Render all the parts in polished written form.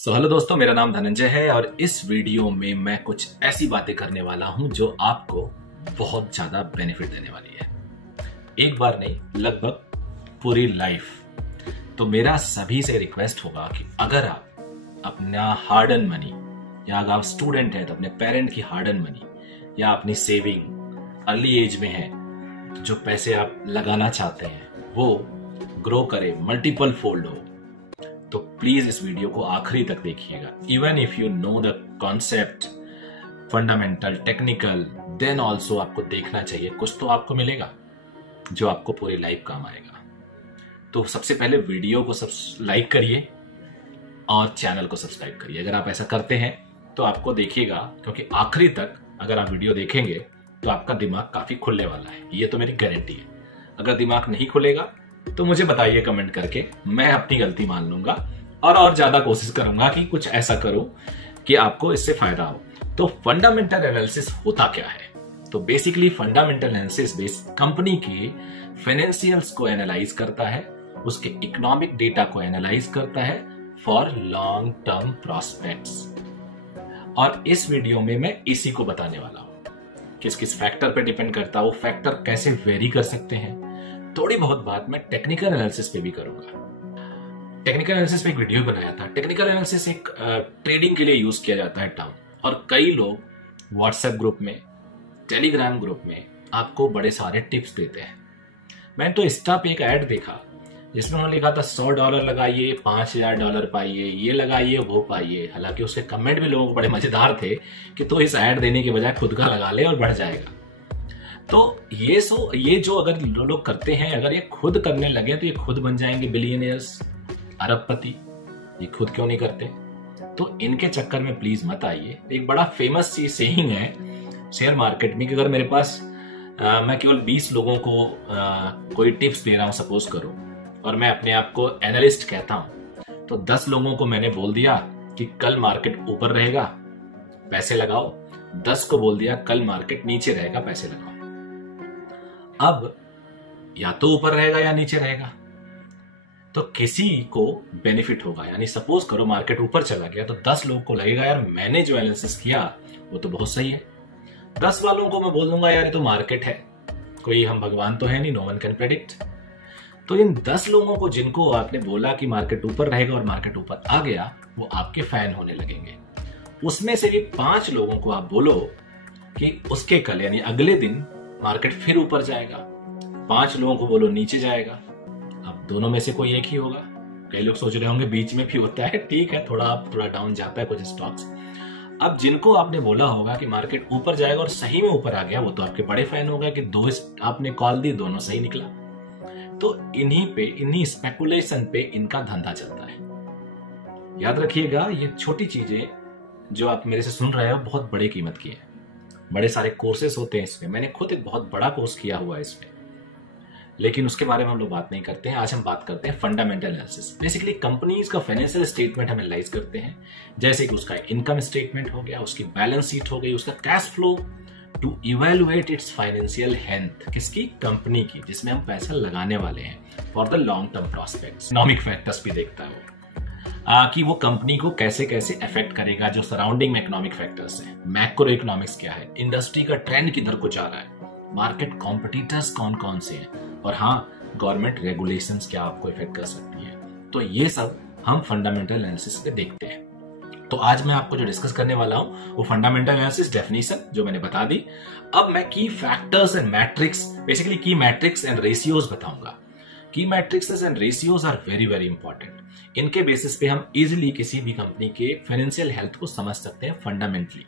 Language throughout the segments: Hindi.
हेलो दोस्तों, मेरा नाम धनंजय है और इस वीडियो में मैं कुछ ऐसी बातें करने वाला हूं जो आपको बहुत ज्यादा बेनिफिट देने वाली है। एक बार नहीं, लगभग पूरी लाइफ। तो मेरा सभी से रिक्वेस्ट होगा कि अगर आप अपना हार्ड अर्न मनी या अगर आप स्टूडेंट हैं तो अपने पेरेंट की हार्ड अर्न मनी या अपनी सेविंग अर्ली एज में है, तो जो पैसे आप लगाना चाहते हैं वो ग्रो करे, मल्टीपल फोल्ड हो, तो प्लीज इस वीडियो को आखिरी तक देखिएगा। Even if you know the concept, fundamental, technical, then also आपको देखना चाहिए, कुछ तो आपको मिलेगा जो आपको पूरी लाइफ काम आएगा। तो सबसे पहले वीडियो को लाइक करिए और चैनल को सब्सक्राइब करिए। अगर आप ऐसा करते हैं तो आपको देखिएगा, क्योंकि आखिरी तक अगर आप वीडियो देखेंगे तो आपका दिमाग काफी खुलने वाला है, ये तो मेरी गारंटी है। अगर दिमाग नहीं खुलेगा तो मुझे बताइए कमेंट करके, मैं अपनी गलती मान लूंगा और ज्यादा कोशिश करूंगा कि कुछ ऐसा करूं कि आपको इससे फायदा हो। तो फंडामेंटल एनालिसिस होता क्या है? तो basically fundamental analysis based company के फाइनेंशियल्स को एनालाइज करता है, उसके इकोनॉमिक डेटा को एनालाइज करता है फॉर लॉन्ग टर्म प्रॉस्पेक्ट्स। और इस वीडियो में मैं इसी को बताने वाला हूं, किस किस फैक्टर पे डिपेंड करता है, वो फैक्टर कैसे वेरी कर सकते हैं। थोड़ी बहुत बात मैं टेक्निकल एनालिसिस पे भी करूंगा। टेक्निकल एनालिसिस पे एक वीडियो बनाया था। टेक्निकल एनालिसिस एक ट्रेडिंग के लिए यूज किया जाता है टर्म, और कई लोग व्हाट्सएप ग्रुप में, टेलीग्राम ग्रुप में आपको बड़े सारे टिप्स देते हैं। मैंने तो इंस्टा पे एक ऐड देखा जिसमें उन्होंने लिखा था $100 लगाइए, $5000 पाइए, ये लगाइए, वो पाइए। हालांकि उसके कमेंट भी लोगों को बड़े मजेदार थे कि तो इस ऐड देने के बजाय खुद का लगा ले और बढ़ जाएगा। तो ये जो अगर लोग करते हैं, अगर ये खुद करने लगे तो ये खुद बन जाएंगे बिलियनियर्स, अरबपति। ये खुद क्यों नहीं करते? तो इनके चक्कर में प्लीज मत आइए। एक बड़ा फेमस सी सेइंग है शेयर मार्केट में कि अगर मेरे पास मैं केवल 20 लोगों को कोई टिप्स दे रहा हूं, सपोज करो, और मैं अपने आप को एनालिस्ट कहता हूं, तो 10 लोगों को मैंने बोल दिया कि कल मार्केट ऊपर रहेगा, पैसे लगाओ। 10 को बोल दिया कल मार्केट नीचे रहेगा, पैसे लगाओ। अब या तो ऊपर रहेगा या नीचे रहेगा, तो किसी को बेनिफिट होगा। यानी सपोज करो मार्केट ऊपर चला गया तो 10 लोगों को लगेगा यार मैंने जो एनालिसिस किया वो तो बहुत सही है। 10 वालों को मैं बोल दूंगा यार ये तो मार्केट है, कोई हम भगवान तो है नहीं, नो वन कैन प्रेडिक्ट। तो इन 10 लोगों को जिनको आपने बोला कि मार्केट ऊपर रहेगा और मार्केट ऊपर आ गया, वो आपके फैन होने लगेंगे। उसमें से भी 5 लोगों को आप बोलो कि उसके कल यानी अगले दिन मार्केट फिर ऊपर जाएगा, 5 लोगों को बोलो नीचे जाएगा। अब दोनों में से कोई एक ही होगा। कई लोग सोच रहे होंगे बीच में भी होता है, ठीक है, थोड़ा डाउन जाता है कुछ स्टॉक्स। अब जिनको आपने बोला होगा कि मार्केट ऊपर जाएगा और सही में ऊपर आ गया, वो तो आपके बड़े फैन हो गए कि दो आपने कॉल दी, दोनों सही निकला। तो इन्हीं स्पेकुलेशन पे इनका धंधा चलता है। याद रखिएगा, ये छोटी चीजें जो आप मेरे से सुन रहे हो बहुत बड़े कीमत की है। बड़े सारे कोर्सेस होते हैं इसमें, मैंने खुद एक बहुत बड़ा कोर्स किया हुआ है इसमें, लेकिन उसके बारे में हम लोग बात नहीं करते हैं। आज हम बात करते हैं फंडामेंटल एनालिसिस। बेसिकली कंपनीज का फाइनेंशियल स्टेटमेंट हम एनालाइज करते हैं, जैसे कि उसका इनकम स्टेटमेंट हो गया, उसकी बैलेंस शीट हो गई, उसका cash flow, to evaluate its financial health, किसकी? कंपनी की, जिसमें हम पैसा लगाने वाले हैं for the long term prospects. Economic factors भी देखता है कि वो कंपनी को कैसे कैसे अफेक्ट करेगा, जो सराउंडिंग में इकोनॉमिक फैक्टर्स है। मैक्रो इकोनॉमिक्स क्या है, इंडस्ट्री का ट्रेंड किधर को जा रहा है, मार्केट कॉम्पिटिटर्स कौन कौन से हैं, और हाँ, गवर्नमेंट रेगुलेशंस क्या आपको इफेक्ट कर सकती है। तो ये सब हम फंडामेंटल एनालिसिस पे देखते हैं। तो आज मैं आपको जो डिस्कस करने वाला हूं वो फंडामेंटल एनालिसिस डेफिनेशन जो मैंने बता दी। अब मैं key factors and metrics, basically key metrics and ratios बताऊंगा। Key metrics and ratios are very very important. इनके बेसिस पे हम इजीली किसी भी कंपनी के फाइनेंशियल हेल्थ को समझ सकते हैं फंडामेंटली।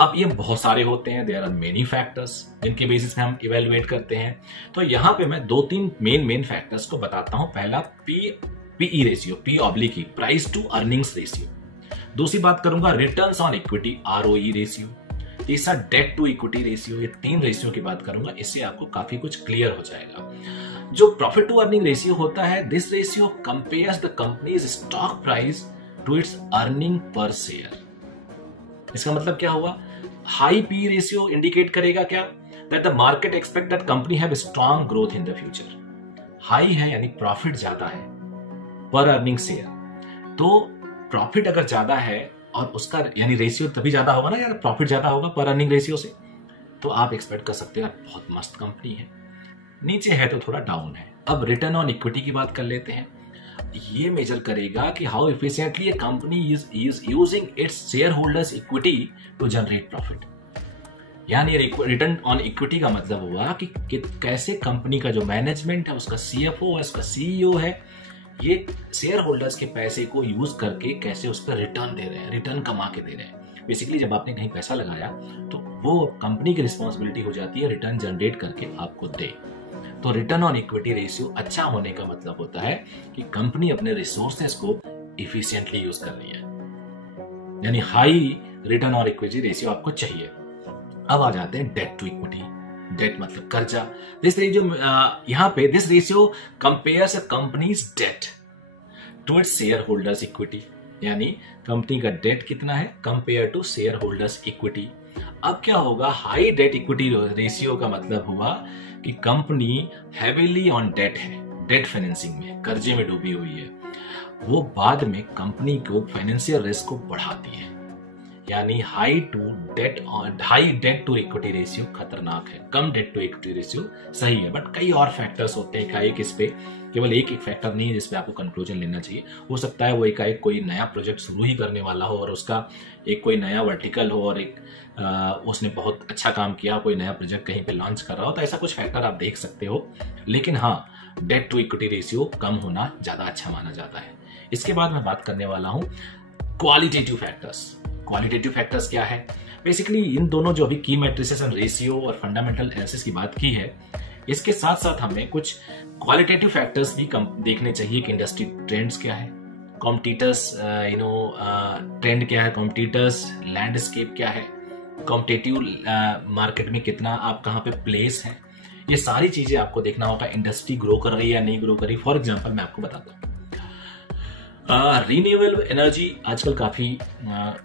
अब ये बहुत सारे होते हैं, देयर आर मेनी फैक्टर्स जिनके बेसिस पे हम इवेलुएट करते हैं। तो यहाँ पे मैं 2-3 मेन फैक्टर्स को बताता हूं। पहला PE ratio, P/E, price to earnings ratio. दूसरी बात करूंगा returns on equity, ROE ratio. तीसरा डेट टू इक्विटी रेशियो। ये 3 रेशियो की बात करूंगा, इससे आपको काफी कुछ क्लियर हो जाएगा। जो प्रॉफिट टू अर्निंग रेशियो होता है, this ratio compares the company's stock price to its earning per share. इसका मतलब क्या हुआ? हाई पी रेशियो इंडिकेट करेगा क्या? That the market expect that company have strong growth in the future. High है यानी प्रॉफिट ज्यादा है पर अर्निंग शेयर, तो प्रॉफिट अगर ज्यादा है और उसका यानी रेशियो तभी ज्यादा होगा ना यार, प्रॉफिट ज्यादा होगा पर अर्निंग रेशियो से, तो आप एक्सपेक्ट कर सकते हो यार बहुत मस्त कंपनी है। नीचे है तो थोड़ा डाउन है। अब रिटर्न ऑन इक्विटी की बात कर लेते हैं। ये मेजर करेगा कि how efficiently a company is using its shareholders equity to generate profit. यानी रिटर्न ऑन इक्विटी का मतलब हुआ कि कैसे कंपनी का जो मैनेजमेंट है, उसका सीएफओ है, उसका सीईओ है, ये शेयर होल्डर्स के पैसे को यूज करके कैसे उस पर रिटर्न दे रहे हैं, रिटर्न कमा के दे रहे हैं। बेसिकली जब आपने कहीं पैसा लगाया तो वो कंपनी की रिस्पॉन्सिबिलिटी हो जाती है रिटर्न जनरेट करके आपको दे। तो रिटर्न ऑन इक्विटी रेशियो अच्छा होने का मतलब होता है कि कंपनी अपने रिसोर्सेस को इफिशिएंटली यूज कर रही है, यानी high return on equity ratio आपको चाहिए। अब आ जाते हैं डेट टू इक्विटी। डेट मतलब कर्जा। दिस रेशियो यहाँ पे this ratio compares a company's debt to its shareholders equity, यानी कंपनी का डेट कितना है compare to shareholders equity. अब क्या होगा, हाई डेट इक्विटी रेशियो का मतलब हुआ कि कंपनी हैवीली ऑन डेट है, डेट फाइनेंसिंग में, कर्जे में डूबी हुई है, वो बाद में कंपनी को फाइनेंशियल रिस्क को बढ़ाती है। यानी high debt to equity ratio खतरनाक है, कम डेट टू इक्विटी रेशियो सही है। बट कई और फैक्टर्स होते हैं एकाएक, इस पे केवल एक फैक्टर नहीं है जिसपे आपको कंक्लूजन लेना चाहिए। हो सकता है वो एकाएक कोई नया प्रोजेक्ट शुरू ही करने वाला हो और उसका एक कोई नया वर्टिकल हो और उसने बहुत अच्छा काम किया, कोई नया प्रोजेक्ट कहीं पे लॉन्च कर रहा हो, तो ऐसा कुछ फैक्टर आप देख सकते हो। लेकिन हाँ, डेट टू इक्विटी रेशियो कम होना ज्यादा अच्छा माना जाता है। इसके बाद मैं बात करने वाला हूं क्वालिटेटिव फैक्टर्स। क्वालिटेटिव फैक्टर्स क्या है? बेसिकली इन दोनों जो अभी की मैट्रिसेस एंड रेशियो और फंडामेंटल एनालिसिस की बात की है, इसके साथ साथ हमें कुछ क्वालिटेटिव फैक्टर्स भी देखने चाहिए कि इंडस्ट्री ट्रेंड्स क्या है, कॉम्पिटिटर्स ट्रेंड क्या है, कॉम्पिटिटर्स लैंडस्केप क्या है, कॉम्पिटिटिव मार्केट में कितना आप कहाँ पे प्लेस है। ये सारी चीजें आपको देखना होगा। इंडस्ट्री ग्रो कर रही है या नहीं ग्रो कर रही। फॉर एग्जांपल मैं आपको बताता हूँ, रिन्यूएबल एनर्जी आजकल काफी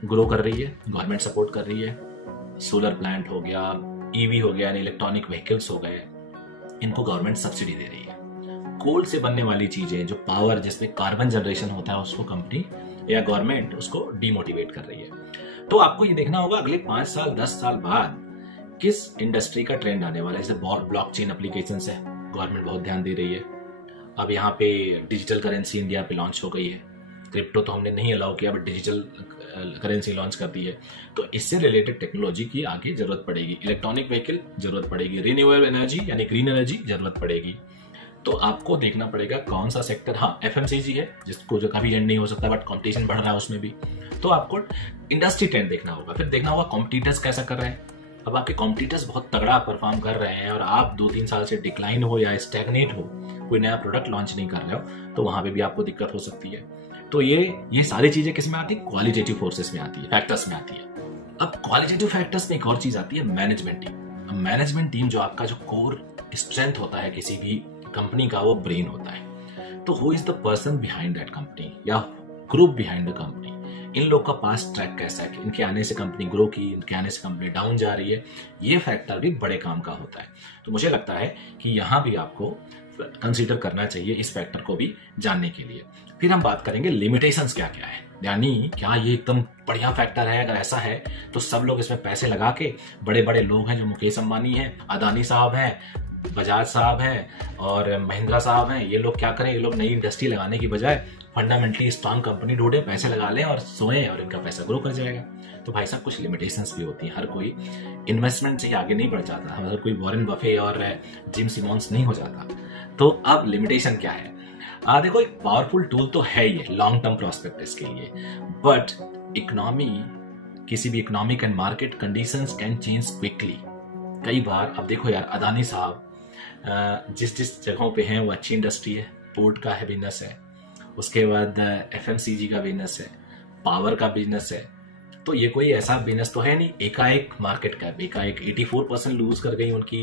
ग्रो कर रही है, गवर्नमेंट सपोर्ट कर रही है। सोलर प्लांट हो गया, ईवी हो गया, इलेक्ट्रॉनिक व्हीकल्स हो गए, इनको गवर्नमेंट सब्सिडी दे रही है। कोल से बनने वाली चीजें जो पावर जिसमें कार्बन जनरेशन होता है, उसको कंपनी या गवर्नमेंट उसको डिमोटिवेट कर रही है। तो आपको ये देखना होगा अगले 5 साल 10 साल बाद किस इंडस्ट्री का ट्रेंड आने वाला है। जैसे ब्लॉकचेन एप्लीकेशन है, गवर्नमेंट बहुत ध्यान दे रही है। अब यहाँ पे डिजिटल करेंसी इंडिया पे लॉन्च हो गई है। क्रिप्टो तो हमने नहीं अलाउ किया, बट डिजिटल करेंसी लॉन्च कर दी है। तो इससे रिलेटेड टेक्नोलॉजी की आगे जरूरत पड़ेगी। इलेक्ट्रॉनिक व्हीकल जरूरत पड़ेगी, रिन्यूएबल एनर्जी यानी ग्रीन एनर्जी जरूरत पड़ेगी। तो आपको देखना पड़ेगा कौन सा सेक्टर। हाँ, एफएमसीजी है जिसको जो कभी एंड नहीं हो सकता, बट कंपटीशन बढ़ रहा है उसमें भी। तो आपको इंडस्ट्री ट्रेंड देखना होगा। फिर देखना होगा कॉम्पिटिटर्स कैसा कर रहे हैं। अब आपके कॉम्पिटिटर्स बहुत तगड़ा परफॉर्म कर रहे हैं और आप 2-3 साल से डिक्लाइन हो या स्टैग्नेट हो, कोई नया प्रोडक्ट लॉन्च नहीं कर रहे हो, तो वहां पे भी आपको दिक्कत हो सकती है। तो ये सारी चीजें किस में आती है? क्वालिटेटिव फोर्सेस में आती है, फैक्टर्स में आती है। अब क्वालिटेटिव फैक्टर्स में एक और चीज आती है, मैनेजमेंट टीम। मैनेजमेंट टीम जो आपका जो कोर स्ट्रेंथ होता है किसी भी कंपनी का, वो ब्रेन होता है। तो who is the person behind that company या ग्रुप बिहाइंड द कंपनी। इन लोग का पास ट्रैक कैसा है, इनके आने से कंपनी ग्रो की, इनके आने से कंपनी डाउन जा रही है, ये फैक्टर भी बड़े काम का होता है। तो मुझे लगता है कि यहाँ भी आपको कंसीडर करना चाहिए इस फैक्टर को भी जानने के लिए। फिर हम बात करेंगे लिमिटेशंस क्या क्या है, यानी क्या ये एकदम बढ़िया फैक्टर है। अगर ऐसा है तो सब लोग इसमें पैसे लगा के, बड़े बड़े लोग हैं जो मुकेश अंबानी हैं, अदानी साहब हैं, बजाज साहब हैं और महिंद्रा साहब हैं, ये लोग क्या करें, ये लोग नई इंडस्ट्री लगाने की बजाय फंडामेंटली स्ट्रॉन्ग कंपनी ढूंढे, पैसे लगा लें और सोए और इनका पैसा ग्रो कर जाएगा। तो भाई साहब कुछ लिमिटेशंस भी होती हैं। हर कोई इन्वेस्टमेंट से आगे नहीं बढ़ जाता, हर कोई वॉरेन बफे और जिम सिमोन्स नहीं हो जाता। तो अब लिमिटेशन क्या है? देखो, एक पावरफुल टूल तो है ये लॉन्ग टर्म प्रोस्पेक्टिव्स के लिए, बट इकोनॉमी, किसी भी economic and market conditions can change quickly. कई बार अब देखो यार, अदानी साहब जिस जगहों पे हैं वो अच्छी इंडस्ट्री है, पोर्ट का है बिजनेस है, उसके बाद एफएमसीजी का बिजनेस है, पावर का बिजनेस है। तो ये कोई ऐसा बिजनेस तो है नहीं एकाएक मार्केट कैप एकाएक 84% लूज कर गई उनकी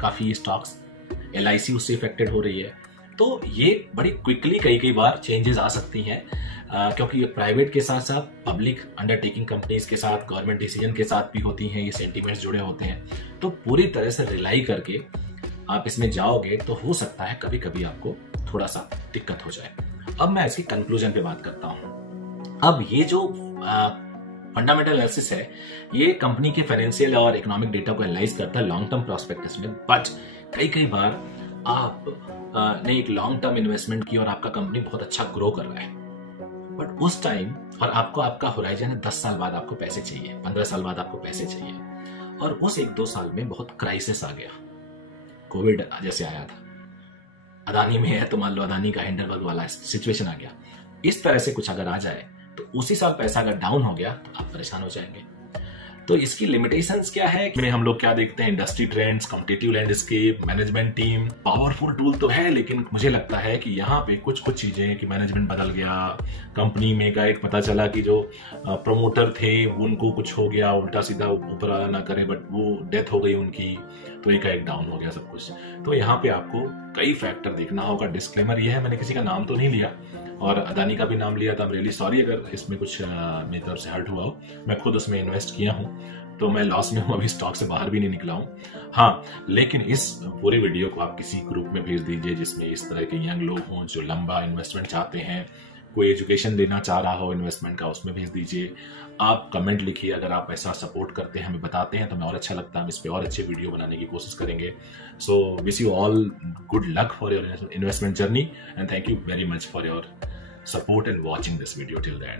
काफी स्टॉक्स, LIC उससे इफेक्टेड हो रही है। तो ये बड़ी क्विकली कई बार चेंजेस आ सकती हैं, क्योंकि ये प्राइवेट के साथ साथ पब्लिक अंडरटेकिंग कंपनीज के साथ, गवर्नमेंट डिसीजन के साथ भी होती हैं, ये सेंटिमेंट्स जुड़े होते हैं। तो पूरी तरह से रिलाई करके आप इसमें जाओगे तो हो सकता है कभी कभी आपको थोड़ा सा दिक्कत हो जाए। अब मैं इसकी कंक्लूजन पे बात करता हूँ। अब ये जो फंडामेंटल एनालिसिस है, ये कंपनी के फाइनेंशियल और इकोनॉमिक डेटा को एनालाइज करता है लॉन्ग टर्म प्रोस्पेक्टस में। बट कई बार आप ने एक लॉन्ग टर्म इन्वेस्टमेंट की और आपका कंपनी बहुत अच्छा ग्रो कर रहा है, बट उस टाइम और आपका होराइजन है 10 साल बाद आपको पैसे चाहिए, 15 साल बाद आपको पैसे चाहिए, और उस 1-2 साल में बहुत क्राइसिस आ गया, कोविड जैसे आया था, अदानी में है तो मान लो अदानी का हिंडनबर्ग वाला सिचुएशन आ गया, इस तरह से कुछ अगर आ जाए तो उसी साल पैसा अगर डाउन हो गया तो आप परेशान हो जाएंगे। तो इसकी लिमिटेशंस क्या है कि हम लोग क्या देखते हैं, industry trends, competitive landscape, management team, powerful tool तो है, लेकिन मुझे लगता है कि यहाँ पे कुछ चीजें कि मैनेजमेंट बदल गया, कंपनी में का एक पता चला कि जो प्रमोटर थे उनको कुछ हो गया, उल्टा सीधा ऊपर ना करे बट वो डेथ हो गई उनकी, तो एक डाउन हो गया सब कुछ। तो यहाँ पे आपको कई फैक्टर देखना होगा। डिस्क्लेमर ये है, मैंने किसी का नाम तो नहीं लिया और अदानी का भी नाम लिया था, रियली सॉरी अगर इसमें कुछ मेरी तरफ से हर्ट हुआ हो, मैं खुद उसमें इन्वेस्ट किया हूँ तो मैं लॉस में हूँ, अभी स्टॉक से बाहर भी नहीं निकला हूँ। हाँ, लेकिन इस पूरे वीडियो को आप किसी ग्रुप में भेज दीजिए जिसमें इस तरह के यंग लोग हों जो लंबा इन्वेस्टमेंट चाहते हैं, कोई एजुकेशन देना चाह रहा हो इन्वेस्टमेंट का, उसमें भेज दीजिए। आप कमेंट लिखिए, अगर आप ऐसा सपोर्ट करते हैं, हमें बताते हैं तो हमें और अच्छा लगता है, हम इस पे और अच्छे वीडियो बनाने की कोशिश करेंगे। So wish you all good luck for your investment journey and thank you very much for your support and watching this video till the end.